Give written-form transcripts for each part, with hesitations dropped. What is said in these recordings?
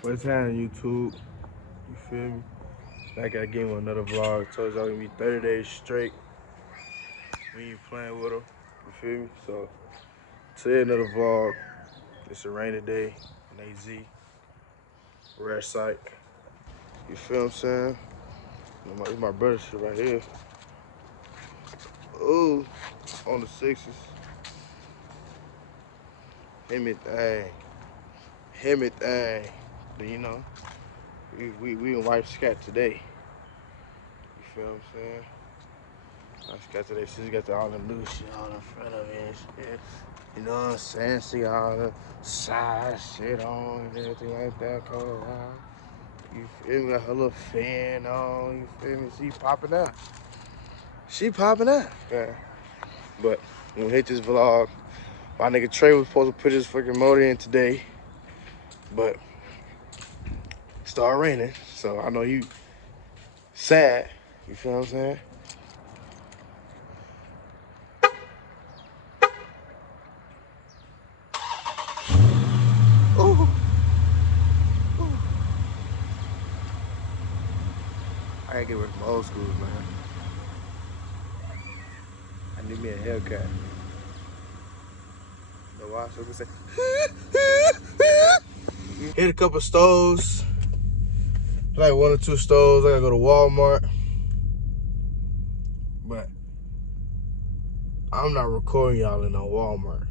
What's happening, YouTube? You feel me? Back at again with another vlog. Told y'all gonna be 30 days straight. We ain't playing with them. You feel me? So today another vlog. It's a rainy day in AZ. Rare sight. You feel what I'm saying? It's my brother shit right here. Ooh, on the sixes. Him and thing. Him and thing. But you know, we in wipe scat today. You feel what I'm saying? I got today, she got all the new shit all in front of it and shit. You know what I'm saying? She got all the side shit on and everything like that going around. You feel me? Got her little fan on, you feel me? She popping out. She popping out. Yeah. But when we hit this vlog, my nigga Trey was supposed to put his fucking motor in today, but it started raining, so I know you sad. You feel what I'm saying? Ooh. I gotta get rid of my old schools, man. I need me a haircut. You know why? So we say, hit a couple stores. Like 1 or 2 stores. I gotta go to Walmart. But I'm not recording y'all in no Walmart.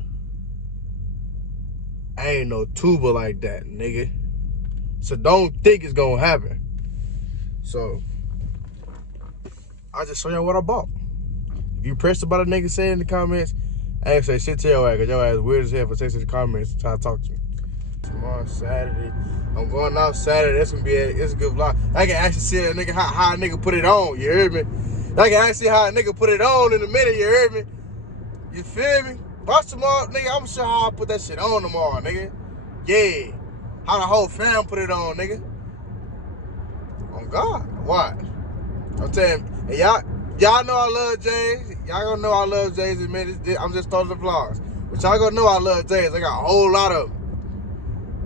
I ain't no tuber like that, nigga. So don't think it's gonna happen. So I just show y'all what I bought. If you pressed about a nigga say in the comments, I ain't say shit to your ass, cause your ass weird as hell for texting the comments and trying to talk to me. Tomorrow Saturday. I'm going out Saturday. That's gonna be it's a good vlog. I can actually see a nigga how a nigga put it on, you heard me? I can actually see how a nigga put it on in a minute, you heard me? You feel me? Watch tomorrow, nigga. I'm sure how I put that shit on tomorrow, nigga. Yeah. How the whole fam put it on, nigga. Oh God. What? I'm telling you, and y'all know I love James. Y'all gonna know I love James in a minute. I'm just starting the vlogs. But y'all gonna know I love James. I got a whole lot of them.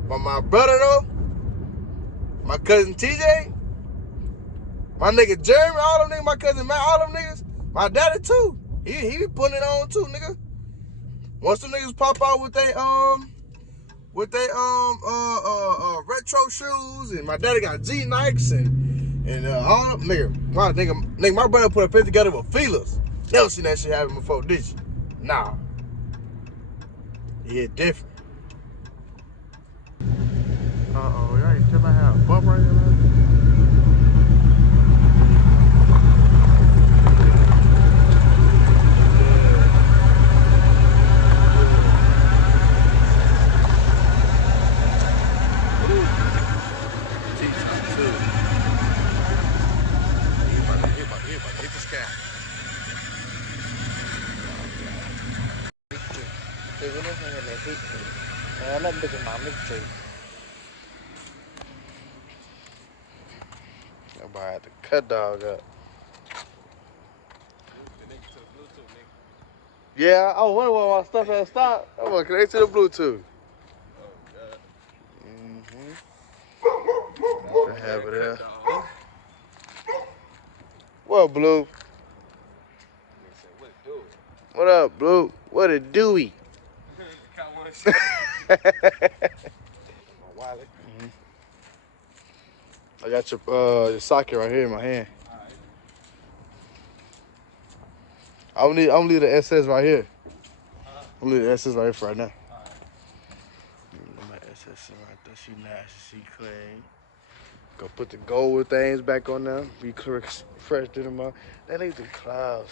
But my brother though, my cousin TJ, my nigga Jeremy, all them niggas, my cousin Matt, all them niggas, my daddy too. He be putting it on too, nigga. Once them niggas pop out with they retro shoes, and my daddy got G Nikes and all them nigga, my brother put a picture together with feelers. Never seen that shit happen before, did you? Nah. Yeah, different. Uh-oh, y'all ain't tell me how a bump right here, man. I'm about to have to cut dog up. Yeah, I was wondering why my stuff had stopped. I want to connect to the Bluetooth. Mm-hmm. Have it there. What, Blue? What up, Blue? What a dewey? I got your socket right here in my hand. I'm gonna leave the SS right here. I'm gonna leave the SS right here for right now. My SS right there, she nasty, she clean. Go put the gold things back on there. Be clear, fresh to them up. That ain't the clouds,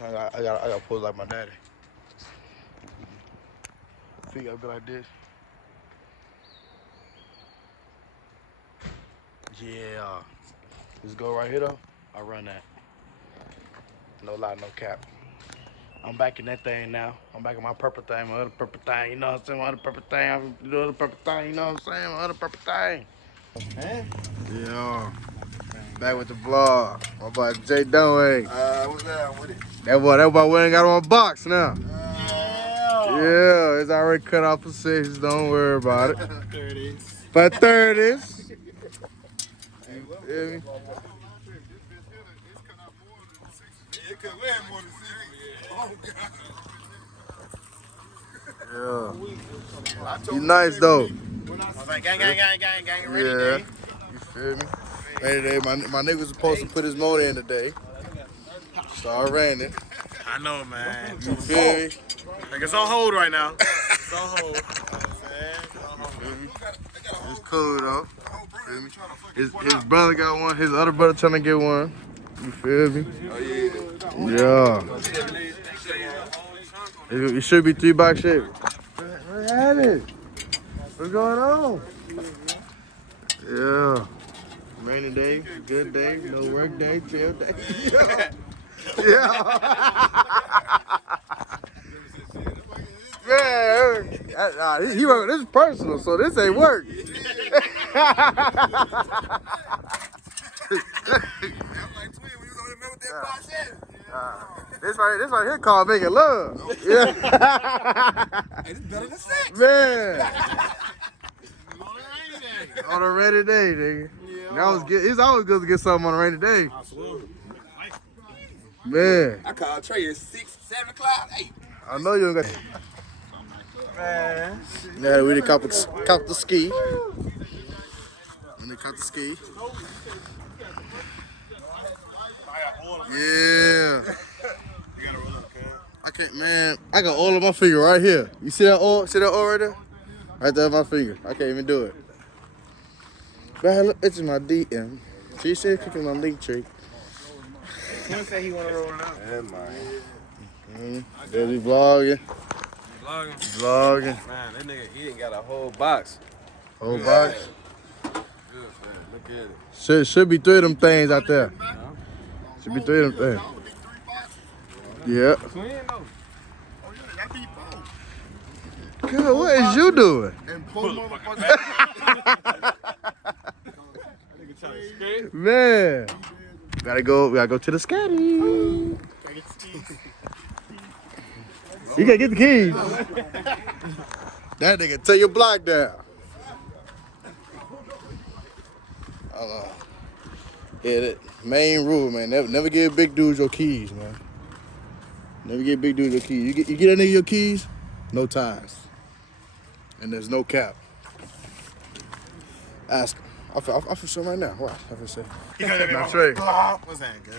nigga. I gotta pull like my daddy. Feet gotta be like this. Yeah. This go right here though. I run that. No lie, no cap. I'm back in that thing now. I'm back in my purple thing, my other purple thing. You know what I'm saying? My other purple thing. I'm the other purple thing. You know what I'm saying? My other purple thing. Yeah. Back with the vlog. My boy Jay Doing. what's down with it? That boy went and got on a box now. Yeah, it's already cut off for 6. Don't worry about it. 30s. For 30s. Hey, what? You feel me? It could wear more than 6. Oh, God. Yeah. You nice though. I was like, gang, ready Yeah. day. You feel me? Ready day. My nigga was supposed to put his motor in today. Started raining. I know, man. You feel me? Like, it's on hold right now. It's on hold. You know what I'm saying? It's cool though. Feel me? His brother got one. His other brother trying to get one. You feel me? Oh, yeah. Yeah. It should be 3-box shape. What happened? What's going on? Yeah. Rainy day, good day, no work day, chill day. Yeah. Man, he wrote this is personal, so this ain't work. This right here called making love. Yeah. Hey, this better than 6. Man. On a rainy day, nigga. That was good. It's always good to get something on a rainy day. Man. I called Trey at 6, 7 o'clock, 8. I know you ain't got Man. Yeah, we done caught the ski. We done caught the ski. Yeah. I can't, man. I got oil on my finger right here. You see that oil? See that oil right there? Right there on my finger. I can't even do it. Man, look, it's my DM. She said cooking my leak trick. He said he want to roll out. Yeah, man. Busy vlogging. Vlogging. Man, that nigga, he done got a whole box. Whole box. Good, man. Look at it. Should be 3 of them things out there. Should be 3 of them things. Yeah. Good, what is you doing? Man. We gotta go to the scatty. You gotta get the keys. That nigga tear your block down. Yeah, that main rule, man. Never give big dudes your keys, man. Never give big dudes your keys. You get that nigga your keys, no ties. And there's no cap. Ask him. I feel something right now. Watch. I feel say. Now, Trey. What's that, girl?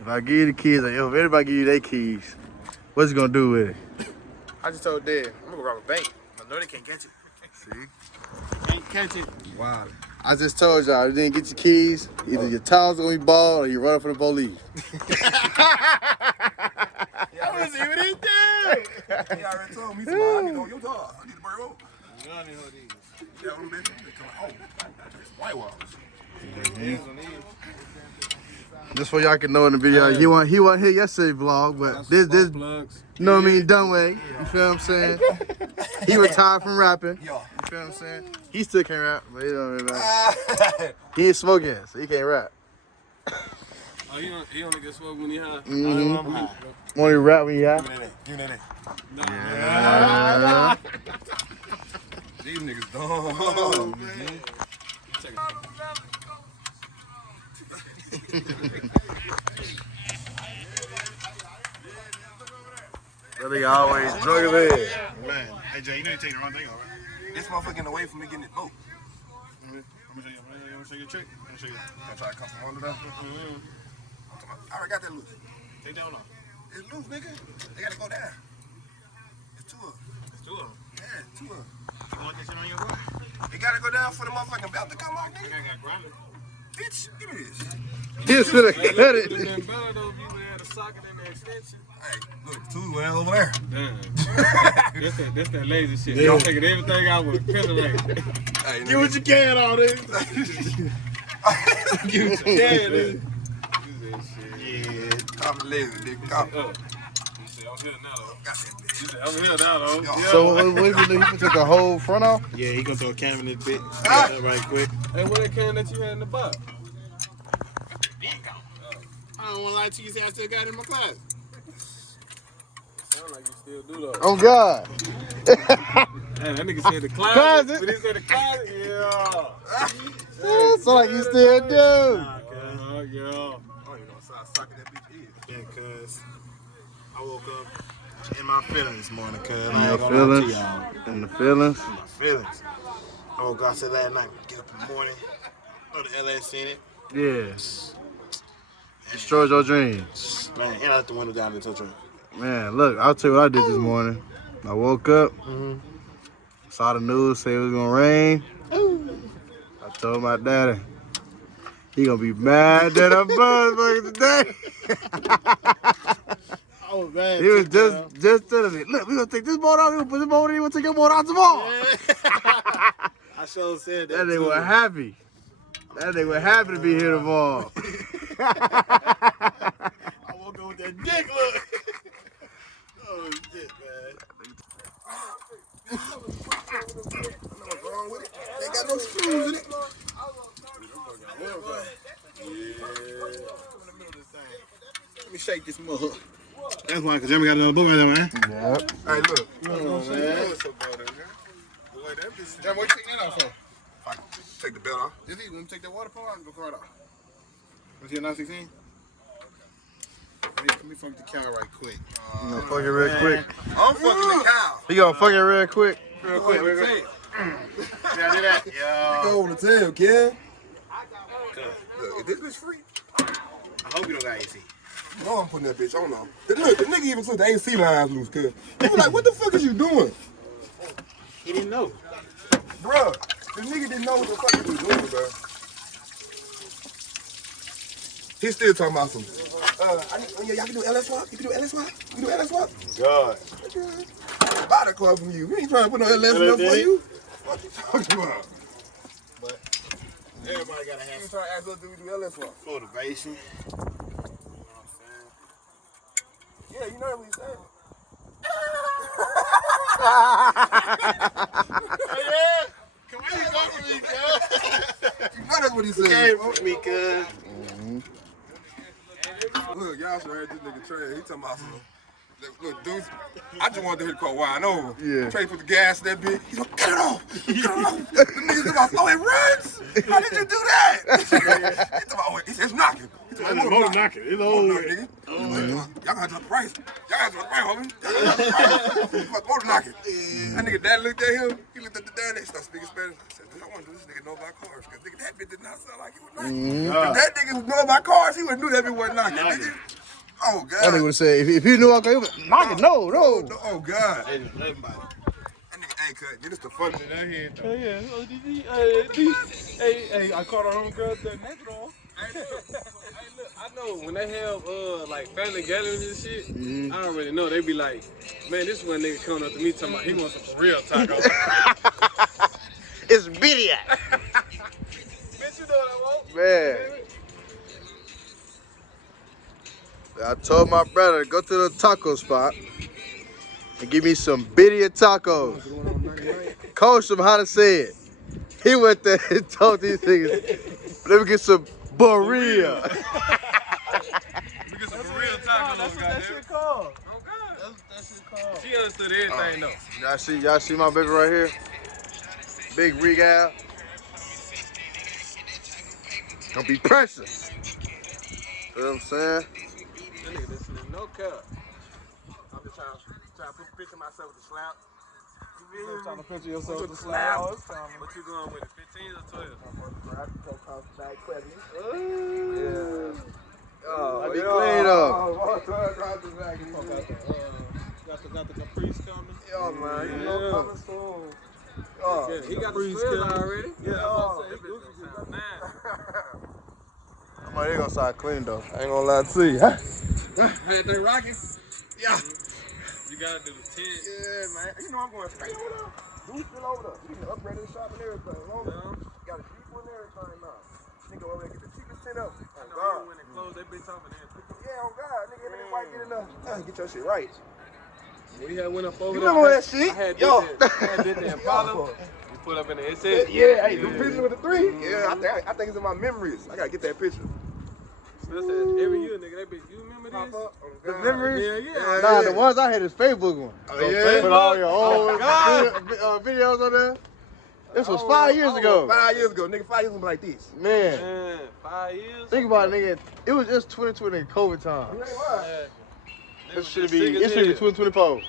If I give you the keys, like, yo, if anybody give you their keys, what's you gonna do with it? I just told Dad, I'm gonna go rob a bank. I know they can't catch it. See? They can't catch it. Wow. I just told y'all, you didn't get your keys, either your towels gonna be bald or you running for the police. I wanna see what he did. He already told me, I need to hold your dog. I need to bring over. You don't need to hold these. Yeah, I'm they come home. It's white walls. Just so y'all can know in the video, he wasn't here yesterday vlog, but this Plugs. you know what I mean, done way. You feel what I'm saying? He retired from rapping. Yeah. You feel what I'm saying? He still can't rap, but he don't really rap. He ain't smoking, so he can't rap. Oh, he only get smoked when he high. Mm-hmm. Only rap when you high? Give me that. Yeah. These niggas dumb. That nigga always drunk his head. Man, hey Jay, you know you taking the wrong thing, all right? This motherfucker getting away from me getting this boat. I'm gonna show you a trick. I'm gonna show you. I'm trying to come from under that. I already got that loose. Take that one off. It's loose, nigga. They gotta go down. It's 2 of them. Two of them. Yeah, 2 of them. You want that shit on your bro? They gotta go down for the motherfucking belt to come off, I nigga. got grinded. Bitch, give me this. He's gonna cut It it. would have been better though if you would have had a socket in the extension. Hey, look, 2 well over there. Damn. That's that lazy shit. Y'all taking everything out with a pencil laser. Hey, Get what you can on this. Get what you can, nigga. Yeah, call me lazy, nigga. Call me. You say, I'm here now, though. Got that bitch. You say, I'm here now, though. Yo. Yeah. So what you do? He took the whole front off? Yeah, he gonna throw a cam in this bit. Get that right quick. Hey, what that can that you had in the box? don't want to lie to you. Say I still got it in my closet. Sound like you still do though. Oh God. Hey, that nigga said the closet. Closet. But he said the closet. Sounds like you still do. Nah, cuz. Yeah. I don't even know what size socket that bitch is. Yeah, cuz. I woke up in my feelings this morning, cuz. In I your ain't gonna lie to feelings. y'all. In the feelings. My feelings. I woke up, I said last night, get up in the morning, go to LS in it. Yes. Destroyed your dreams. Man, and out the window down in the tow truck. Man, look, I'll tell you what I did this morning. I woke up, Mm-hmm. saw the news, say it was gonna rain. I told my daddy, he gonna be mad that I'm buzzing today. I was mad. He was just telling me, look, we gonna take this boat out, we gonna put this boat in, we gonna take your boat out tomorrow. I sure said that. That nigga was happy. That nigga was happy to be here tomorrow. I woke up with that dick look. Oh shit, man. What's wrong with it? Ain't got no screws in it. Let me shake this mug. That's why, because Jeremy got another book right there, man. Yep. Hey, look. Man. Jeremy, what you taking that off for? I can take the belt off. Did he? Let me take that water pump out and go car it off. Was he a 916? Let me fuck the cow right quick. You gonna fuck it real quick. I'm fucking the cow. He gonna fuck it real quick. Real quick. Yeah, do that. Yeah. Go on the tail, kid. Good. Look, is this bitch free? I hope you don't got AC. No, I'm putting that bitch on now. Look, the nigga even took the AC lines loose, cuz. He was like, what the fuck is you doing? He didn't know. Bruh, the nigga didn't know what the fuck he was doing, bruh. He's still talking about some, y'all can do LS swap? You can do LS swap? You can do LS swap? God. Buy the car from you. We ain't trying to put no LS in there for you. What you talking about? But everybody got to have You some trying to ask us, do we do LS swap? motivation. Yeah, you know what he said. Yeah. Come on, you go for me, cuz. You know that's what he said. Came for me, cuz. Look, y'all should heard this nigga Trey. He talking about some. Look, dude, I just wanted to hear the car wide over. Yeah. Trey put the gas in that bitch. He's like, cut it off. Cut it off. The nigga's about, oh, it runs? How did you do that? He talking about, oh, it's knocking. He talking about, Motor knocking. It's motor old. knocking, nigga. Y'all gotta drop the price. Y'all gotta drop the price, homie. Y'all gotta drop the price. Motor knocking. That nigga dad looked at him. He looked at the dad and he started speaking Spanish. I said, I want to do this nigga know about cars. Because nigga, that bitch did not sound like he was knocking. If that nigga was know about cars, he would have knew that bitch wasn't knocking, nigga. Oh, God. That nigga would say, if you knew I could, knock it. No. Oh, God. Everybody. That nigga, hey, cut. Get us the fuck in that head, though. Hey, I caught a homegirl that naked on. Hey, look, I know when they have like family gatherings and shit, I don't really know. They be like, man, this one nigga coming up to me talking about he wants some real tacos. It's video. Bitch, you know what I want? Man. I told my brother to go to the taco spot and give me some birria tacos. Coach him how to say it. He went there and told these niggas, let me get some birria. We get some real tacos. That's what that shit called. Oh, God. That's shit called. She understood everything, though. Y'all see my baby right here? Big regal. Gonna be precious. You know what I'm saying? That nigga listening, no cap. I'm just trying to picture myself with the slap. You trying to picture yourself with the slap? What you going with it? 15 or 12? Oh, you clean up. Got the Caprice coming. Yeah, man, you know coming soon. Yeah, he got the square already. I'm like, they gonna start clean though. I ain't gonna lie to you. Everything rocking? Yeah. You gotta do the 10. Yeah, man. You know I'm going straight over there. Dude's still over there. You can upgrade the shop and everything. Got a Jeep and everything now. Nigga over there get the cheapest 10 up. I know when they close, they been talking there. Yeah, on God. Nigga, everything white get enough. Get your shit right. We had went up over You there. remember that shit? I had Yo. did the Impala. You put up in the SS. Yeah, hey, the picture with the 3. Yeah, I think it's in my memories. I gotta get that picture. That's every year, nigga. That bitch, you remember this? The memories? Yeah. Nah, the ones I had is Facebook one. Oh, yeah? Put all your old God. videos on there. This was 5 years ago. 5 years ago, nigga. 5 years ago like this. Man, Man, 5 years? think about it, nigga. It was just 2020 in COVID time. Yeah. It should be 2024.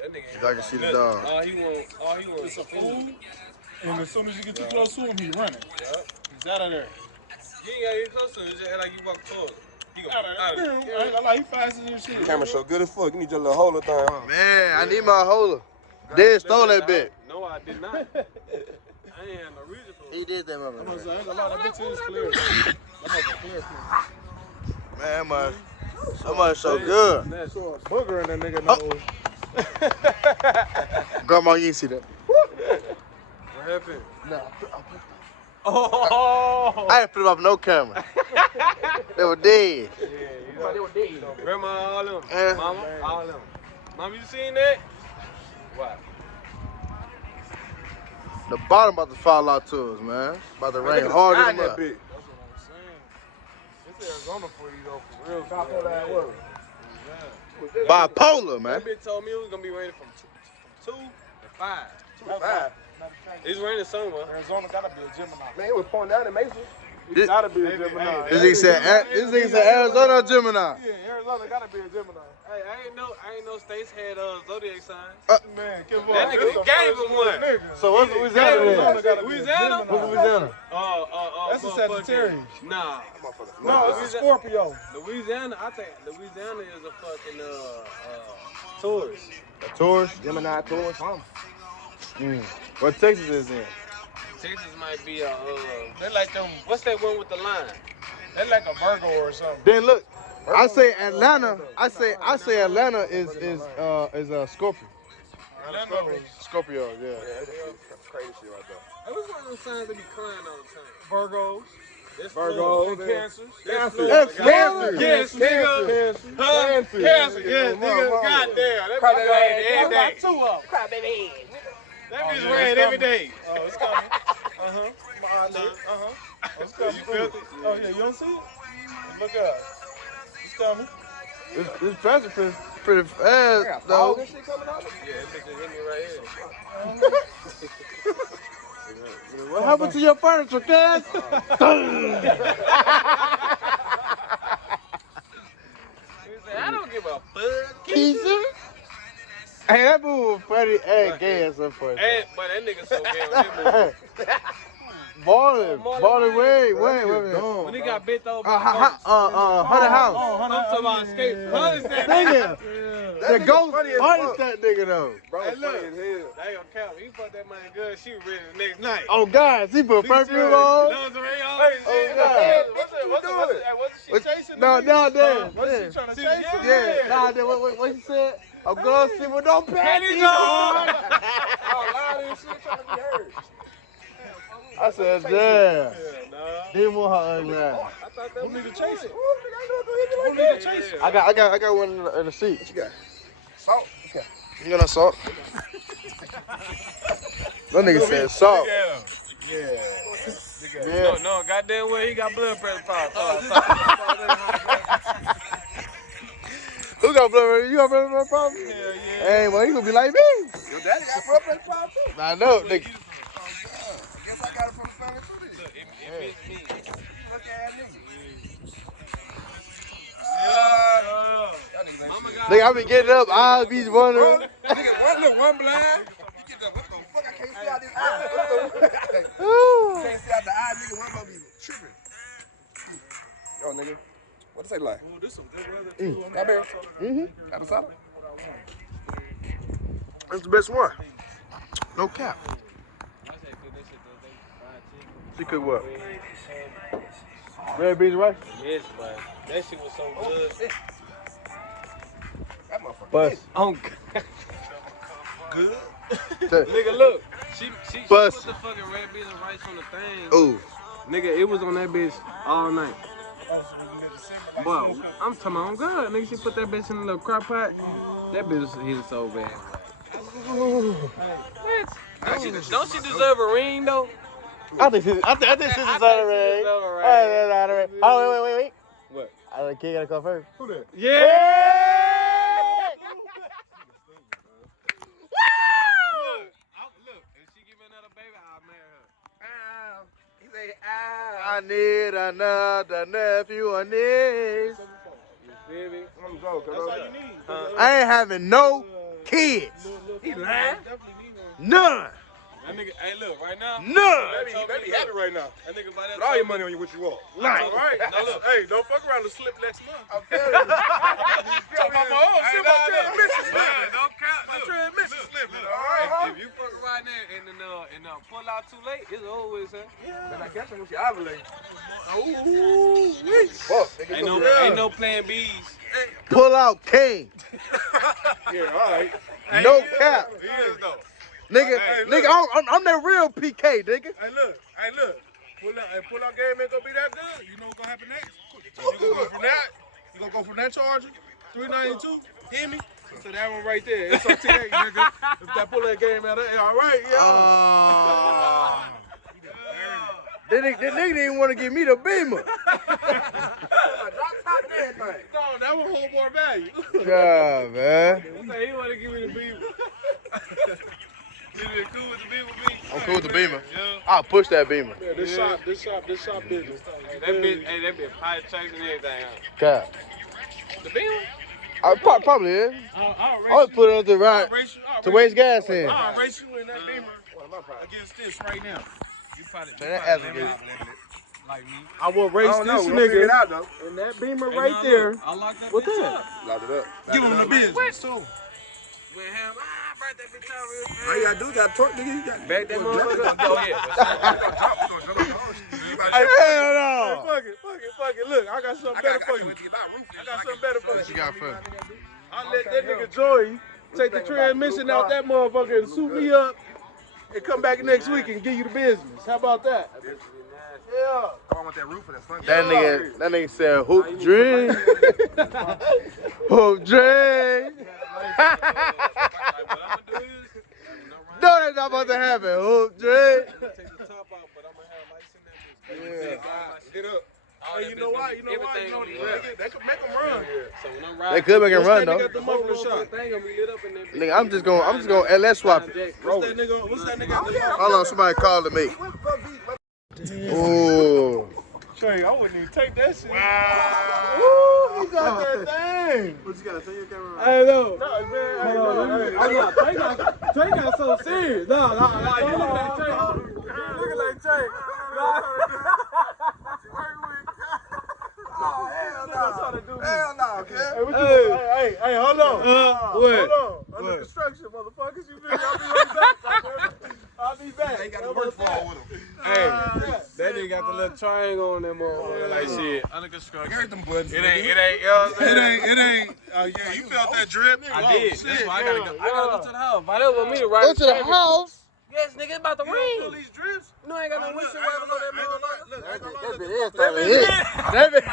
That nigga If I can see the dog. All he want is some food. And as soon as you get too close to him, he running. Yep. He's out of there. You ain't gotta get close to him. It's just like you walk toward him. He Out of there. I ain't gonna lie, he fast as your shit. Camera so good as fuck. You need your little holder thing. Man, I need my holder. Dad stole that bit. No, I did not. I ain't had no reason for it. He did that, I'm gonna motherfucker. say, I ain't gonna lie, that bitch is clear. That motherfucker clear. Man, that much so good. That's Booger in that nigga nose. Grandma, you ain't see that. what happened. Nah, Oh! I ain't put it up no camera. They were dead. Yeah, they were dead. Grandma, all them. Yeah. Mama, all them. Mama, you seen that? What? The bottom about to fall out to us, man. About to rain hard in the mud. That's what I'm saying. It's Arizona for you though, for real. Bipolar, man. That bitch told me it was gonna be raining from 2 to 5. 2 to 5. It's raining somewhere. Arizona gotta be a Gemini. Man, it was pouring down in Mason. It gotta be a Gemini. This nigga said Arizona or Gemini. Yeah, Arizona gotta be a Gemini. Hey, I ain't know states had zodiac signs. Man, give up. That nigga gave him one. So what's Louisiana then? Louisiana? What's Louisiana? That's a Sagittarius. Nah. No, it's a Scorpio. Louisiana, I think Louisiana is a fucking Taurus. Taurus? Gemini, Taurus, What Texas is in? Texas might be a They like them. what's that one with the line? They like a Virgo or something. Then look, I say Atlanta. I say Atlanta is Scorpio. Scorpio, yeah. That's crazy shit right there. It was one of those signs that be crying all the time. Virgos. That's Virgos. Florida. Cancers. That's Florida. Cancer. Yes, nigga. Cancer. Cancer, yes, nigga. Goddamn. That Cry bitch baby rain ass. every day. Two of them. That bitch rain every day. Oh, it's coming. My eyelid. Oh, it's coming. You felt it? Oh, yeah, you don't see it? Look up. It's coming. This traffic pretty fast, though. This shit coming out. Yeah, that bitch just hit me right here. What happened to your furniture, Cass? I don't give a fuck. Keezer? Hey, that move was funny. Hey, gas so funny. Hey, but that nigga so gay with that movie. Balling, wait. When he got bit over. Haunted House. I'm talking about skates. Nigga, the ghost haunted that nigga though. Bro, Hey, funny look. as hell. They gonna count. He fucked that man good. She was ready the next night. Oh God, he put perfume on. No, it's a ring on. Oh God. What's she chasing? No, What's damn. she trying to chase him? Yeah, nah, then what she said? I'm going to see with no panties on. Oh, loud and shit trying to be heard. I said, damn. Yeah, nah. Didn't want her ugly ass. I thought that Who was nigga chasing? Who Who nigga chasing? I got one in the seat. What you got? Salt? You got no salt? That nigga said salt. Yeah. No, goddamn well he got blood pressure problem. Who got blood pressure? You got blood pressure problem? Hell yeah. Hey, well, you gonna be like me. Your daddy got blood pressure problem too. I know, nigga. Guess I got it from the family too. Look, it missed me. Look at nigga. Mama got Nigga, I been getting up, eyes be wondering. Nigga, one blind. You get the, what the fuck? I can't see out this eye. Can't see out the eye, nigga. One gonna be tripping. Yo, nigga. What it say like? Oh, this some good weather too. Strawberry? Mm-hmm. Apple cider? That's the best one. No cap. She cook what? Red beans and rice? Yes, but that shit was so good. That motherfucker. Bus. Oh, Good. nigga, look. She Bus. put the fucking red beans and rice on the thing. Ooh. Nigga, it was on that bitch all night. Boy, I'm talking about, God, nigga, she put that bitch in a little crock pot. That bitch was hitting so bad. What? Don't she deserve a ring, though? I think this is alright. Alright. Oh, wait. What? I think Kid gotta come first. Who that? Yeah! Look, if she give me another baby, I'll marry her. He say, ah. I need another nephew on this. You feel me? I'm go, cuz. That's all you need. I ain't having no kids. He lying? Definitely need one. None. That nigga, hey, look, right now. None. They be happy right now. That nigga buy that. Put all your money on you, what you want. Nice. All right. Now look. Hey, don't fuck around and slip next month. I'm telling you. Talk about my own shit, my transmission Man, slipping. don't count. My Look, transmission look, slipping, look. all right? If you fuck around there and pull out too late, it's over with, son. But I catch him when she ovulating. Ooh, wee. Fuck, nigga. Ain't no plan B's. Pull out king. Yeah, all right. No cap. He is, though. Nigga, Hey, nigga, I'm that real PK, nigga. Hey, look. Pull out game ain't gonna be that good. You know what's gonna happen next? You gonna go from that. You gonna go from that charger, 392, hear me? To that one right there. It's on T8, nigga. If that pull that game out of there, all right, yo. That nigga didn't even want to give me the beamer. Drop top and everything. No, that one hold more value. God, man. He say he wanna give me the beamer. You been cool with the beamer, B? I'm cool with the beamer. Yeah. I'll push that beamer. Yeah, this shop business. That bitch probably chasing everything out. God. The beamer? I probably is. I'll I would put it on the right to waste gas in. I'll race you in that beamer against this right now. You probably Man, that ass is good. like me. I will race I don't know. this We'll figure it nigga out, though. in that beamer Hey, right nah, there. look, I locked that What bitch that? up. Lock it up. Give him the business too. Went ham, break that bitch out real fast. All you gotta do is got torque, nigga. You got Back that motherfucker. Go ahead. Hey, hell no. Fuck it. Look, I got something better for you. I got something better for What you you. got for me? I'll let that nigga Joey take the transmission out that motherfucker and suit me up and come back next week and give you the business. How about that? Yeah. I want that roof for that sun. That nigga said hoop dream. Hoop dream. No, that's not about to happen. Hoop dream. Take the top out, but I'm gonna have lights in that bitch. Get up. Hey, you know why? They could make them run. So when I'm riding, They could make him run They though. got the muffler shot. thing gonna be lit up in that bitch. Nigga, I'm just gonna LS swap it. What's that nigga? Hold on, somebody calling me. Ooh. Trey, I wouldn't even take that shit. Woo, he got that thing. What you gotta say your camera? Hey, look. Trey got so serious. No, Look at Trey. Hell no, kid. Hey, hold on. What? Hold on. Under construction, motherfuckers. You feel me? I'll be right back. I'll be back. Ain't got the work fall with him. Hey, that nigga got the little triangle on that motherfucker. Like shit. Under construction. Heard them buttons. It ain't, you know what I'm saying? It ain't. Yeah, you felt that drip. I did. That's why I gotta go. I gotta go to the house. But that was me to Go ride. to the house. Yes, nigga, it's about to rain. These drips. No, I ain't got no windshield wipers on that motherfucker. That bitch.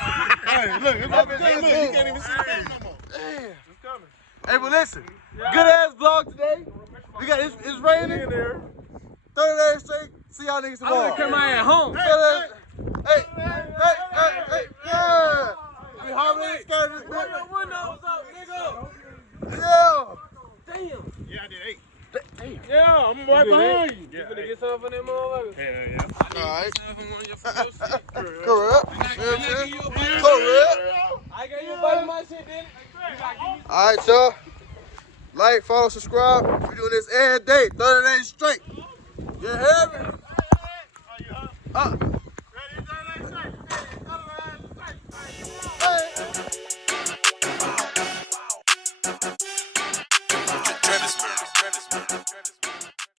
Hey, look, it's about to come. Look, you can't even see the thing no more. It's coming. Hey, but listen, good ass vlog today. We got it's raining. In there. 30 days straight. See y'all niggas I'm tomorrow. gonna come out at home. Hey, yeah. We hardly scared this bitch. Your windows up, nigga. Yeah. Damn. Yeah, I did 8. Yeah, I'm right behind you. You finna get something from that motherfucker? Yeah. All right. Correct. Correct. I got you about my shit, then. All right, y'all. Like, follow, subscribe. We're doing this every day, 30 days straight. You hear me?